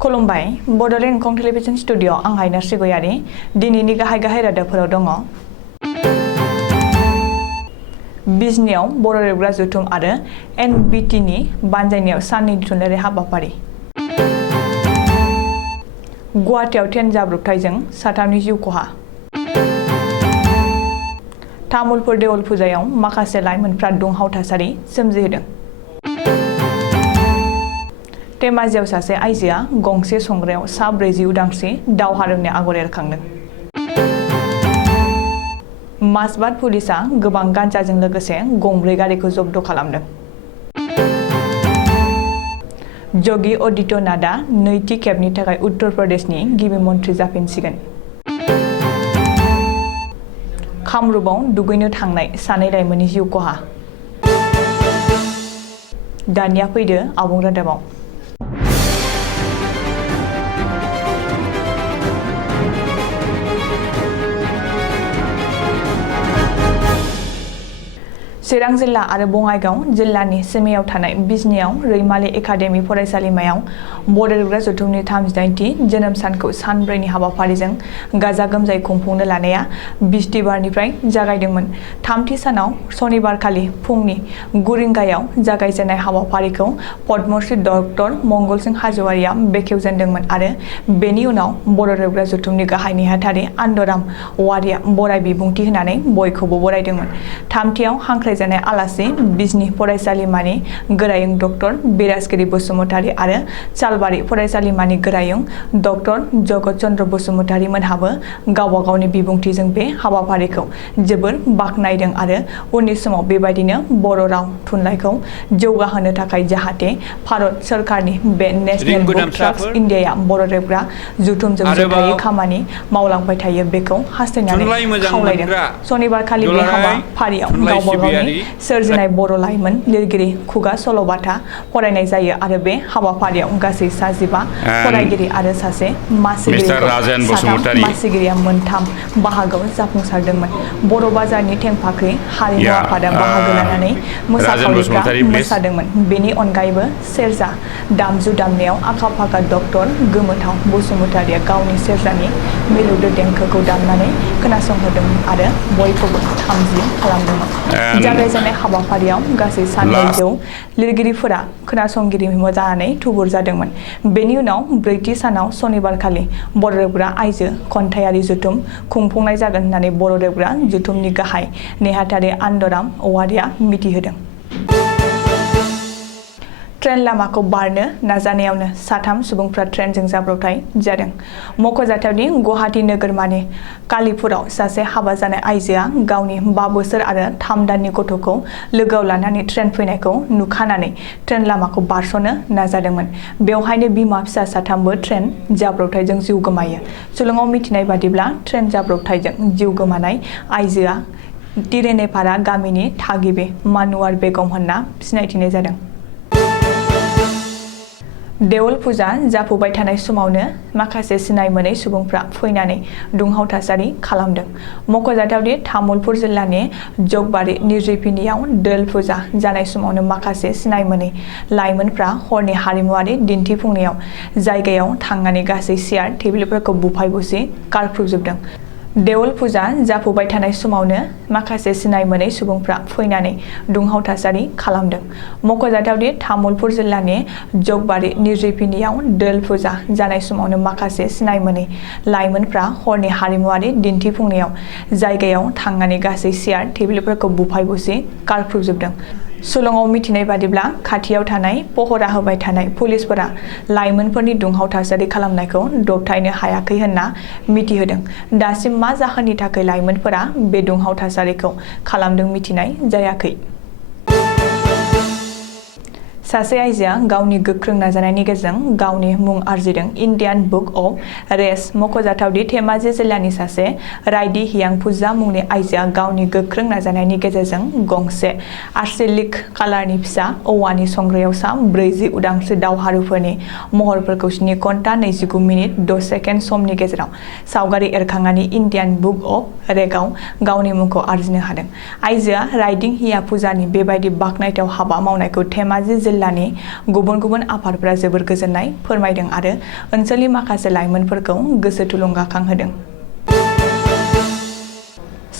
खुलुमबाय Bodoland एंखं television studio आं हायना सिगयारि दिनैनि गाहाय रादाबफोराव दङ। बिजनियाव बर' रेबग्रा जथुम आरो एनबिटिनि बानजायनायाव साननै थुनलाइयारि हाबाफारि। गुवाहाटीआव ट्रेन जाब्रबथायजों साथामनि जिउ खहा। तामुलपुर देवल फुजायाव माखासे लाइमोनफ्रा दुंहाव थासारि सोमजिहोदों। धेमाजियाव सासे आइजोआ गंसे संग्रायाव सा 40 उदांस्रि दावहारुनि आगर एरखांदों। मासबाद पुलिसआ गोबां गान्जाजों लोगोसे गंब्रै गारिखौ जब्द खालामदों। जगी आदित्यनाथआ नैथि खेबनि थाखाय उत्तर प्रदेशनि गिबि मन्थ्रि जाफिनसिगोन। कामरुपाव दुगैनो थांनाय सानै लाइमोननि जिउ खहा। दानिया फैदो आबुं रादाबाव। चिरां जिल्ला आरो बङाइगाव जिल्लानि सिमायाव थानाय बिजनियाव रैमालि एकाडेमि फरायसालिमायाव बर' रेबग्रा जथुमनि 38थि जोनोम सानखौ सानब्रैनि हाबाफारिजों गाजा गोमजायै खुंफुंनो लानाया बिस्तिबारनिफ्राय जागायदोंमोन। थामथि सानाव सनिबारखालि फुंनि 9 रिंगायाव जागायजेननाय हाबाफारिखौ पद्मश्री डक्टर मंगलसिं हाज'वारिया बेखेवजेनदोंमोन आरो बेनि उनाव बर' रेबग्रा जथुमनि गाहाय नेहाथारि आनन्दराम औवारिया बराय बिबुंथि होनानै बयखौबो बरायदोंमोन। थामथियाव हांख्रायजानाय आलासि बिजनि फरायसालिमानि गोरायुं डक्टर बिराजगिरि बसुमतारी आरो चालबारि फरायसालिमानि गोरायुं डक्टर जगत चन्द्र बसुमतारी मोनहाबो गावबा गावनि बिबुंथिजों बे हाबाफारिखौ जोबोर बाख्नायदों आरो उननि समाव बेबायदिनो बर' राव थुनलाइखौ जौगाहोनो थाखाय जाहाथे भारत सरकारनि बे नेशनेल बुक ट्रास्ट इन्डियाया बर' रेबग्रा जथुमजों जथायै खामानि मावलांबाय थायो बेखौ हास्थायनानै खावलायदों। सनिबारखालि बे हाबाफारियाव गावबा गावनि सोरजिनाय बर' लाइमोन लिरगिरि खुगा सल'बाथा फरायनाय जायो आरो बे हाबाफारियाव गासै 15 फरायगिरि आरो सासे मासिगिरिया मोनथाम बाहागोआव जाफुंसारदोंमोन। बर' बाजारनि थेंफाख्रि हारिमु आफादा बाहागो लानानै मोसाखावरिफ्रा मोसादोंमोन। बेनि अनगायैबो सेरजा दामजु दामनायाव आखा-फाखा डक्टर गोमोथाव बसुमतारीया गावनि सेरजानि मिलौदो देंखोखौ दामनानै खोनासंहोदोंमोन आरो बयखौबो थामजिम खालामदोंमोन। जागायजेननाय हाबाफारियाव गासै 900 लिरगिरिफोरा खोनासंगिरि जानानै थुबुर जादोंमोन। बेनि उनाव 4थि सानाव सनिबारखालि बर' रेबग्रा आइजो खन्थाइयारि जथुम खुंफुंनाय जागोन होननानै बर' रेबग्रा जथुमनि गाहाय नेहाथारि आनन्दराम औवारिया मिथिहोदों। ट्रेन लामाखौ बारनो नाजानायावनो 3 सुबुंफ्रा ट्रेनजों जाब्रबथाय जादों। मख'जाथावदि गुवाहाटी नोगोरमानि कालीपुराव सासे हाबा जानाय आइजोआ गावनि 5 बोसोर आरो 3 दाननि गथ'खौ लोगोआव लानानै ट्रेन फैनायखौ नुखानानै ट्रेन लामाखौ बारस'नो नाजादोंमोन। बेवहायनो बिमा फिसा 3बो ट्रेन जाब्रबथायजों जिउ गोमायो। सुलुङाव मिथिनाय बादिब्ला ट्रेन जाब्रबथायजों जिउ गोमानाय आइजोआ तिरेनेपारा गामिनि थागिबि मानुवार बेगम होनना सिनायथिनाय जादों। देवल फुजा जाफुबाय थानाय समावनो माखासे सिनाय मोनै सुबुंफ्रा फैनानै दुंहाव थासारि खालामदों। मख'जाथावदि तामुलपुर जिल्लानि जगबारि निर्जिपिनियाव देवल फुजा जानाय समावनो माखासे सिनाय मोनै लाइमोनफ्रा हरनि हारिमुआरि दिन्थिफुंनायाव जायगायाव थांनानै गासै चेयार टेबिलफोरखौ बुफाय बुसि गारख्रुबजोबदों। देवल फुजा जाफुबाय थानाय समावनो माखासे सिनाय मोनै सुबुंफ्रा फैनानै दुंहाव थासारि खालामदों। मख'जाथावदि तामुलपुर जिल्लानि जगबारि निर्जिपिनियाव देवल फुजा जानाय समावनो माखासे सिनाय मोनै लाइमोनफ्रा हरनि हारिमुआरि दिन्थिफुंनायाव जायगायाव थांनानै गासै चेयार टेबिलफोरखौ बुफाय बुसि गारख्रुबजोबदों। सुलुङाव मिथिनाय बादिब्ला खाथियाव थानाय पहरा होबाय थानाय पुलिसफोरा लाइमोनफोरनि दुंहाव थासारि खालामनायखौ दबथायनो हायाखै होनना मिथिहोदों। दासिम मा जाहोननि थाखाय लाइमोनफोरा बे दुंहाव थासारिखौ खालामदों मिथिनाय जायाखै। सासे आइजोआ गावनि गोख्रों नाजानायनि गेजेरजों गावनि मुं आरजिदों। इन्डियान बुक अफ रेस मख'जाथावदि धेमाजि जिल्लानि सासे राइडी हियांफुजा मुंनि आइजोआ गावनि गोख्रों नाजानायनि गेजेरजों गंसे आर्सेलिक कालारनि फिसा औवानि संग्रायाव सा 40 उदांस्रि दावहारुफोरनि महरफोरखौ 7 घन्टा 29 मिनिट 6 सेकेन्ड समनि गेजेराव सावगारि एरखांनानै इन्डियान बुक अफ रेकआव गावनि मुंखौ आरजिनो हादों। आइजोआ राइडिं हियांफुजानि बेबायदि बाखनायथाव हाबा मावनायखौ धेमाजि जिल्ला जिल्लानि गुबुन आफादफोरा जोबोर गोजोननाय फोरमायदों आरो ओनसोलनि माखासे लाइमोनफोरखौ गोसो थुलुंगाखांहोदों।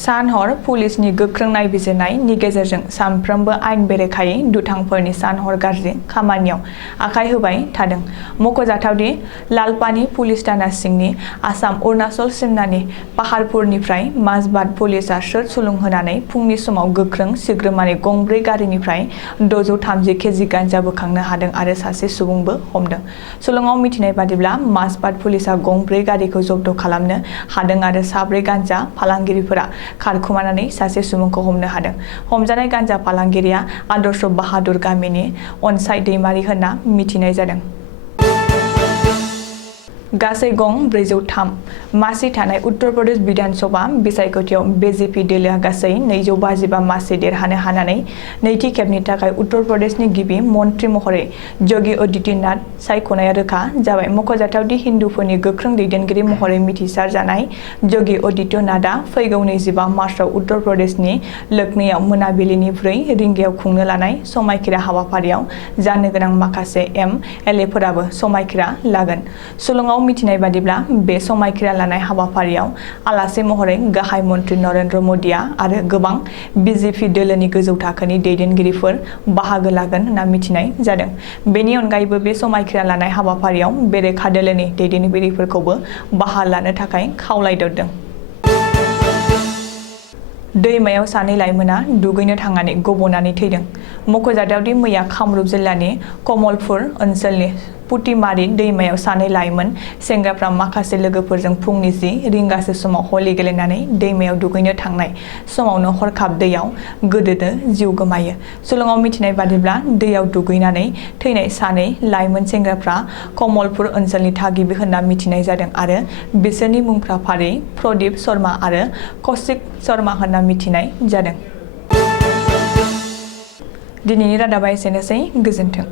सान-हर पुलिसनि गोख्रों नायबिजिरनायनि गेजेरजों सानफ्रोमबो आयेन बेरेखायै दुथांफोरनि सान-हर गाज्रि खामानियाव आखाइ होबाय थादों। मख'जाथावदि लालपानी पुलिस थाना सिंनि आसाम-अरुणाचल सिमनानि पाहारपुरनिफ्राय माजबात पुलिसआ सोर सुलुं होनानै फुंनि समाव गोख्रों सिग्रोमनानै गंब्रै गारिनिफ्राय 630 केजि गान्जा बोखांनो हादों आरो सासे सुबुंबो हमदों। सुलुङाव मिथिनाय बादिब्ला माजबात पुलिसआ गंब्रै गारिखौ जब्द खालामनो हादों आरो साब्रै गान्जा फालांगिरिफोरा खारखुमानानै सासे सुबुंखौ हमनो हादों। हमजानाय गान्जा फालांगिरिया आदर्श बाहादुर गामिनि अनसाय दैमारि होनना मिथिनाय जादों। गासै गं 403 मासि थानाय उत्तर प्रदेश बिधान सभा बिसायख'थियाव बिजेपि दोलोआ गासै 255 मासि देरहानो हानानै नैथि खेबनि थाखाय उत्तर प्रदेशनि गिबि मन्त्रि महरै योगी आदित्यनाथ सायख'नाया रोखा जाबाय। मख'जाथावदि हिन्दुफोरनि गोख्रों दैदेनगिरि महरै मिथिसार जानाय योगी आदित्यनाथआ फैगौ 25 मार्चआव उत्तर प्रदेशनि लखनऊआव मोनाबिलिनि 4 रिंगायाव खुंनो लानाय समायखिरा हाबाफारियाव जानो गोनां माखासे एम.एल.ए.फोराबो समायखिरा लागोन। सुलुङाव मिथिनाय बादिब्ला बे समायखिरा लानाय हाबाफारियाव आलासि महरै गाहाय मन्त्रि नरेन्द्र मदिया आरो गोबां बिजेपि दोलोनि गोजौ थाखोनि दैदेनगिरिफोर बाहागो लागोन होनना मिथिनाय जादों। बेनि अनगायैबो बे समायखिरा लानाय हाबाफारियाव बेरेखा दोलोनि दैदेनगिरिफोरखौबो बाहागो लानो थाखाय खावलायदरदों। दैमायाव सानै लाइमोना दुगैनो थांनानै गबनानै थैदों। मख'जाथावदि मैया कामरुप जिल्लानि कमलपुर ओनसोलनि पुटिमारि दैमायाव सानै लाइमोन सेंग्राफ्रा माखासे लोगोफोरजों फुंनि 10 रिंगासो समाव हलि गेलेनानै दैमायाव दुगैनो थांनाय समावनो हरखाब दैयाव गोदोनो जिउ गोमायो। सुलुङाव मिथिनाय बादिब्ला दैयाव दुगैनानै थैनाय सानै लाइमोन सेंग्राफ्रा कमलपुर ओनसोलनि थागिबि होनना मिथिनाय जादों आरो बिसोरनि मुंफ्रा फारियै प्रदीप शर्मा आरो कौशिक शर्मा होनना मिथिनाय जादों। दिनैनि रादाबा एसेनोसै, गोजोन्थों।